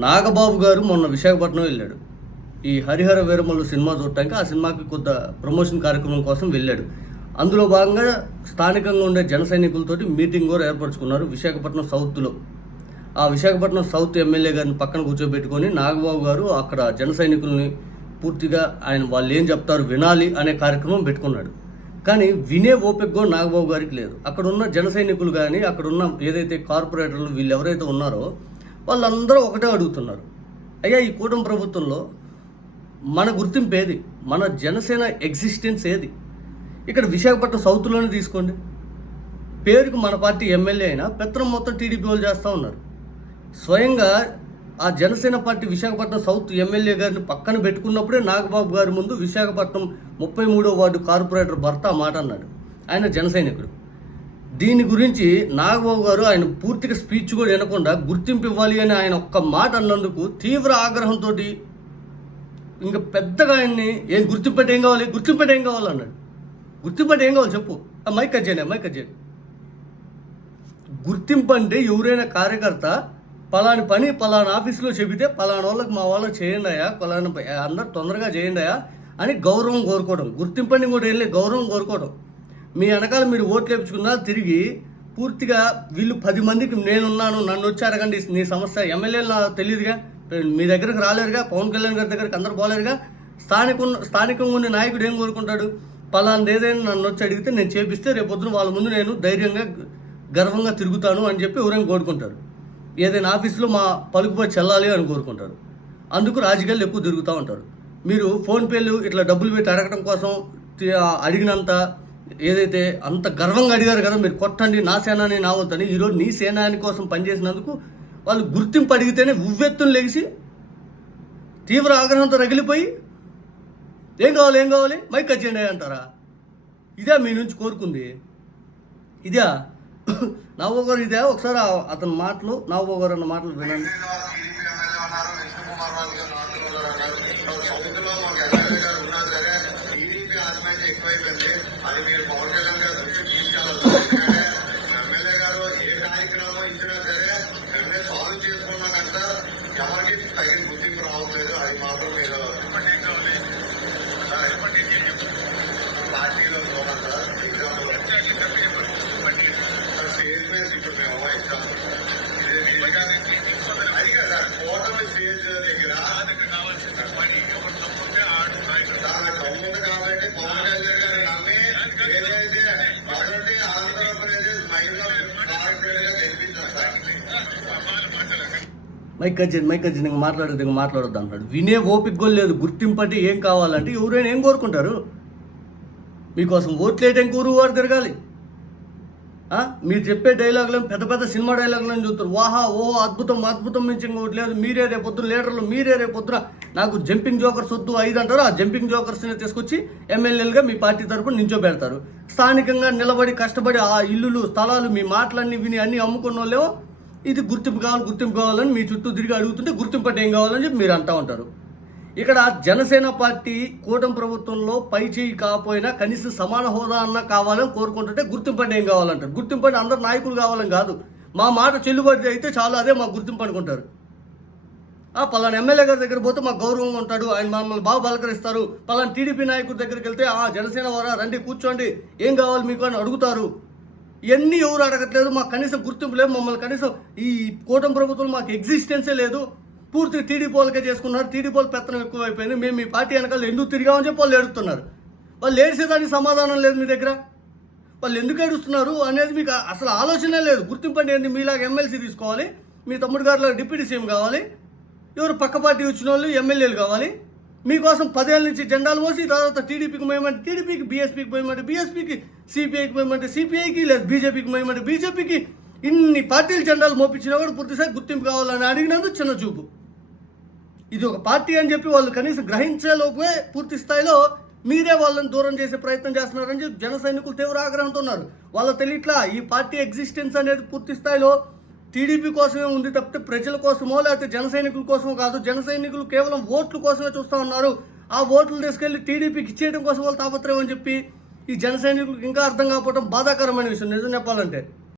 నాగబాబు గారు మొన్న విశాఖపట్నం వెళ్ళాడు. ఈ హరిహర వీరమల్లు సినిమా చూడటానికి ఆ సినిమాకి కొంత ప్రమోషన్ కార్యక్రమం కోసం వెళ్ళాడు. అందులో భాగంగా స్థానికంగా ఉండే జన సైనికులతోటి మీటింగ్ కూడా ఏర్పరచుకున్నారు విశాఖపట్నం సౌత్లో. ఆ విశాఖపట్నం సౌత్ ఎమ్మెల్యే గారిని పక్కన కూర్చోబెట్టుకొని నాగబాబు గారు అక్కడ జన సైనికుల్ని పూర్తిగా ఆయన వాళ్ళు ఏం చెప్తారు వినాలి అనే కార్యక్రమం పెట్టుకున్నాడు. కానీ వినే ఓపిక కూడా నాగబాబు గారికి లేదు. అక్కడ ఉన్న జన సైనికులు కానీ అక్కడ ఉన్న ఏదైతే కార్పొరేటర్లు వీళ్ళు ఎవరైతే ఉన్నారో వాళ్ళందరూ ఒకటే అడుగుతున్నారు. అయ్యా ఈ కూటమి ప్రభుత్వంలో మన గుర్తింపు ఏది? మన జనసేన ఎగ్జిస్టెన్స్ ఏది? ఇక్కడ విశాఖపట్నం సౌత్లోనే తీసుకోండి. పేరుకు మన పార్టీ ఎమ్మెల్యే అయినా పెత్తనం మొత్తం టీడీపీ వాళ్ళు చేస్తూ ఉన్నారు. స్వయంగా ఆ Janasena party Visakhapatnam south MLA గారిని పక్కన పెట్టుకున్నప్పుడే నాగబాబు గారి ముందు విశాఖపట్నం ముప్పై మూడో వార్డు కార్పొరేటర్ భర్త మాట అన్నాడు. ఆయన జనసైనికుడు. దీని గురించి నాగబాబు గారు ఆయన పూర్తిగా స్పీచ్ కూడా వినకుండా గుర్తింపు ఇవ్వాలి అని ఆయన ఒక్క మాట అన్నందుకు తీవ్ర ఆగ్రహంతో ఇంకా పెద్దగా ఆయన్ని ఏం గుర్తింపు అంటే ఏం కావాలి? గుర్తింపు అంటే ఏం కావాలి అన్నాడు. గుర్తింపు అంటే ఏం కావాలి చెప్పు. ఆ మైక్ కట్ మైక్ కట్ గుర్తింపు అంటే ఎవరైనా కార్యకర్త పలాని పని పలానా ఆఫీస్లో చెబితే పలానా వాళ్ళకి మా వాళ్ళకి చేయండి అయ్యా పలానా అందరు తొందరగా చేయండి అయ్యా అని గౌరవం కోరుకోవడం. గుర్తింపు కూడా వెళ్ళి గౌరవం కోరుకోవడం. మీ వెనకాల మీరు ఓట్లు వేపించుకున్నా తిరిగి పూర్తిగా వీళ్ళు పది మందికి నేనున్నాను నన్ను వచ్చి అడగండి నీ సమస్య ఎమ్మెల్యేలు నాకు తెలియదుగా మీ దగ్గరకు రాలేరుగా పవన్ కళ్యాణ్ గారి దగ్గరికి అందరు పోలేరుగా. స్థానిక స్థానికంగా ఉన్న నాయకుడు ఏం కోరుకుంటాడు? పలాంది ఏదైనా నన్ను వచ్చి అడిగితే నేను చేపిస్తే రేపొద్దున వాళ్ళ ముందు నేను ధైర్యంగా గర్వంగా తిరుగుతాను అని చెప్పి ఎవరైనా కోరుకుంటారు. ఏదైనా ఆఫీస్లో మా పలుకుపై చెల్లాలి అని కోరుకుంటారు. అందుకు రాజకీయాలు ఎక్కువ తిరుగుతూ ఉంటారు. మీరు ఫోన్పేలు ఇట్లా డబ్బులు పెట్టి అడగడం కోసం అడిగినంత ఏదైతే అంత గర్వంగా అడిగారు కదా మీరు కొట్టండి నా సేనాని నా వద్దని ఈరోజు నీ సేనాని కోసం పనిచేసినందుకు వాళ్ళు గుర్తింపు అడిగితేనే ఉవ్వెత్తును లెగిసి తీవ్ర ఆగ్రహంతో రగిలిపోయి ఏం కావాలి ఏం కావాలి? మైక్ కట్ చేయండి అంటారా? ఇదే మీ నుంచి కోరుకుంది. ఇదే. నావోగారు ఇదే. ఒకసారి అతని మాటలు నావోగారు అన్న మాటలు వినండి. ఎక్కువైపోయింది. అది మీరు పవన్ కళ్యాణ్ గారు దృష్టికి ఎమ్మెల్యే గారు ఏ కార్యక్రమం ఇచ్చినా సరే వెంటనే సాల్వ్ చేసుకున్నాకంట ఎవరికి తగిన గుర్తింపు రావట్లేదు అది మాత్రం మీరు సార్, పార్టీలో చూడండి సార్ స్టేజ్ మీద ఇప్పుడు మేము ఎగ్జాంపుల్ అది కదా కోటమి స్టేజ్ దగ్గర దాని కమ్ముంది కాబట్టి పవన్ కళ్యాణ్ గారు నమ్మి ఏదైతే మొదటి ఆంధ్రప్రదేశ్ మహిళా కార్పొరేట్గా గెలిపించారు సార్ మైక్ కట్ చేయండి మైక్ ఇంకా మాట్లాడదు ఇంకా మాట్లాడద్దు అంటాడు వినే ఓపిక కూడా లేదు గుర్తింపటి ఏం కావాలంటే ఎవరైనా ఏం కోరుకుంటారు? మీకోసం ఓట్లు వేయటం వారు తిరగాలి. మీరు చెప్పే డైలాగులను పెద్ద పెద్ద సినిమా డైలాగులను చూస్తారు? వాహా ఓ అద్భుతం అద్భుతం మించి ఇంకోటి లేదు. మీరే రేపు పొద్దున లీడర్లు మీరే రేపు పొద్దున నాకు జంపింగ్ జోకర్స్ వద్దు ఐదు అంటారు. ఆ జంపింగ్ జోకర్స్ని తీసుకొచ్చి ఎమ్మెల్యేలుగా మీ పార్టీ తరపున నించోబెడతారు. స్థానికంగా నిలబడి కష్టపడి ఆ ఇల్లులు స్థలాలు మీ మాటలన్నీ విని అన్నీ అమ్ముకున్న వాళ్ళేమో ఇది గుర్తింపు కావాలి గుర్తింపు కావాలని మీ చుట్టూ తిరిగి అడుగుతుంటే గుర్తింపు అంటే ఏం కావాలని చెప్పి మీరు అంటా ఉంటారు. ఇక్కడ జనసేన పార్టీ కూటమి ప్రభుత్వంలో పై చేయి కాకపోయినా కనీసం సమాన హోదా అన్న కావాలని కోరుకుంటుంటే గుర్తింపు అంటే ఏం కావాలంటారు? గుర్తింపు అంటే అందరు నాయకులు కావాలని కాదు. మా మాట చెల్లుబాటు అయితే చాలు అదే మా గుర్తింపు అనుకుంటారు. ఆ పలానా ఎమ్మెల్యే గారి దగ్గర పోతే మాకు గౌరవంగా ఉంటాడు ఆయన మమ్మల్ని బాగా పలకరిస్తారు పలానా టీడీపీ నాయకుడి దగ్గరికి వెళ్తే ఆ జనసేన వారా రండి కూర్చోండి ఏం కావాలి మీకు అని అడుగుతారు. ఇవన్నీ ఎవరు అడగట్లేదు మాకు కనీసం గుర్తింపు లేదు మమ్మల్ని కనీసం ఈ కూటమి ప్రభుత్వం మాకు ఎగ్జిస్టెన్సే లేదు. పూర్తి టీడీపీ వాళ్ళకే చేసుకున్నారు టీడీపీ వాళ్ళు పెత్తనం ఎక్కువైపోయింది మేము మీ పార్టీ వెనకాల ఎందుకు తిరిగామని చెప్పి వాళ్ళు ఏడుస్తున్నారు. వాళ్ళు ఏడ్చేదానికి సమాధానం లేదు మీ దగ్గర. వాళ్ళు ఎందుకు ఏడుస్తున్నారు అనేది మీకు అసలు ఆలోచనే లేదు. గుర్తింపు అంటే ఏంటి మీలాగా ఎమ్మెల్సీ తీసుకోవాలి మీ తమ్ముడు గారిలో డిప్యూటీ సీఎం కావాలి ఎవరు పక్క పార్టీ వచ్చిన వాళ్ళు ఎమ్మెల్యేలు కావాలి. మీకోసం పదేళ్ళ నుంచి జెండాలు మోసి తర్వాత టీడీపీకి పోయమంటే టీడీపీకి బీఎస్పీకి పోయమంటే బీఎస్పీకి సిపిఐకి పోయమంటే సిపిఐకి లేదా బీజేపీకి పోయమంటే బీజేపీకి ఇన్ని పార్టీలు జెండాలు మోపించినా కూడా పూర్తిసారి గుర్తింపు కావాలని అడిగినందుకు చిన్న చూపు. ఇది ఒక పార్టీ అని చెప్పి వాళ్ళు కనీసం గ్రహించేలోపే పూర్తి స్థాయిలో మీరే వాళ్ళని దూరం చేసే ప్రయత్నం చేస్తున్నారని చెప్పి జన సైనికులు తీవ్ర ఆగ్రహంతో ఉన్నారు. వాళ్ళ తెలియట్లా ఈ పార్టీ ఎగ్జిస్టెన్స్ అనేది పూర్తి స్థాయిలో టీడీపీ కోసమే ఉంది తప్పితే ప్రజల కోసమో లేకపోతే జన సైనికుల కోసమో కాదు. జన సైనికులు కేవలం ఓట్ల కోసమే చూస్తూ ఉన్నారు. ఆ ఓట్లు తీసుకెళ్ళి టీడీపీకి ఇచ్చేయడం కోసం వాళ్ళు తాపత్రయం అని చెప్పి ఈ జన సైనికులకు ఇంకా అర్థం కాకపోవడం బాధాకరమైన విషయం. నిజం చెప్పాలంటే